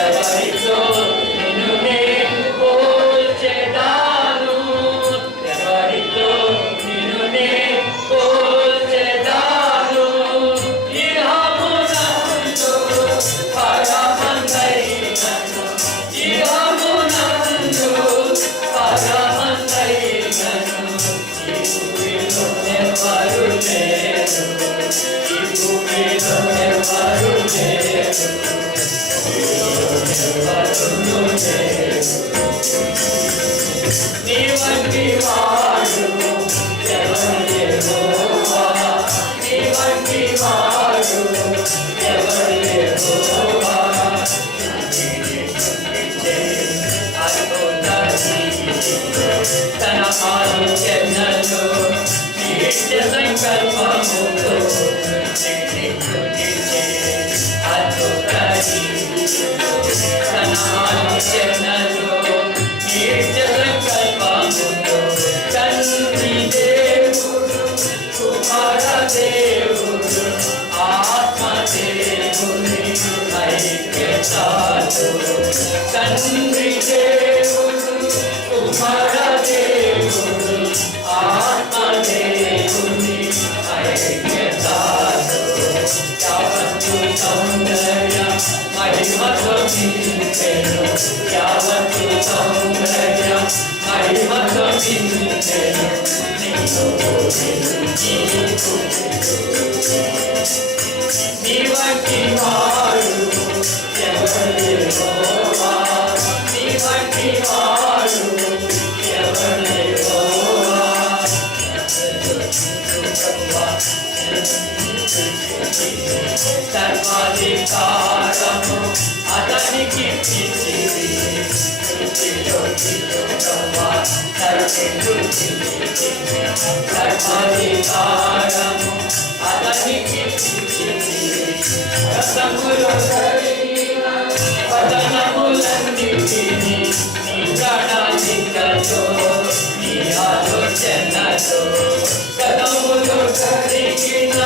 ఎవరితో నిన్ను నేను పోల్చెదాను, ఎవరితో నిన్ను నేను పోల్చెదాను. ఇహమునందు పరమందైనను, ఇహమునందు పరమందైనను. ఈ భూమిలో ఎవరు లేరు, ఈ భూమిలో ఎవరు లేరు, నీ వంటి వాడు ఎవరు యెహోవా, నీ వంటి వాడు ఎవరు యెహోవా. తన ఆలోచనలో నిత్య సంకల్పముతో తన ఆలోచనలో నిత్య సంకల్పముతో తండ్రి దేవుడు, కుమార దేవుడు, ఆత్మ దేవుని ఐక్యతలో. తండ్రి దేవుడు, కుమార దేవుడు, ఆత్మ దేవుని ఐక్యతలో. యావత్తు సౌందర్య మహిమతో నిండెను, యావత్తు సౌందర్య మహిమతో నిండెను. నీ వంటి వాడు ఎవరు యెహోవా, నీ వంటి వాడు ఎవరు యెహోవా. సర్వాధికారము అతనికి ఇచ్చిరి, సర్వాధికారము అతనికి ఇచ్చిరి. రసములో కలిగిన పదనములన్నిటినీ నీ ప్రణాళికతో, నీ ఆలోచనతో, రసములో కలిగిన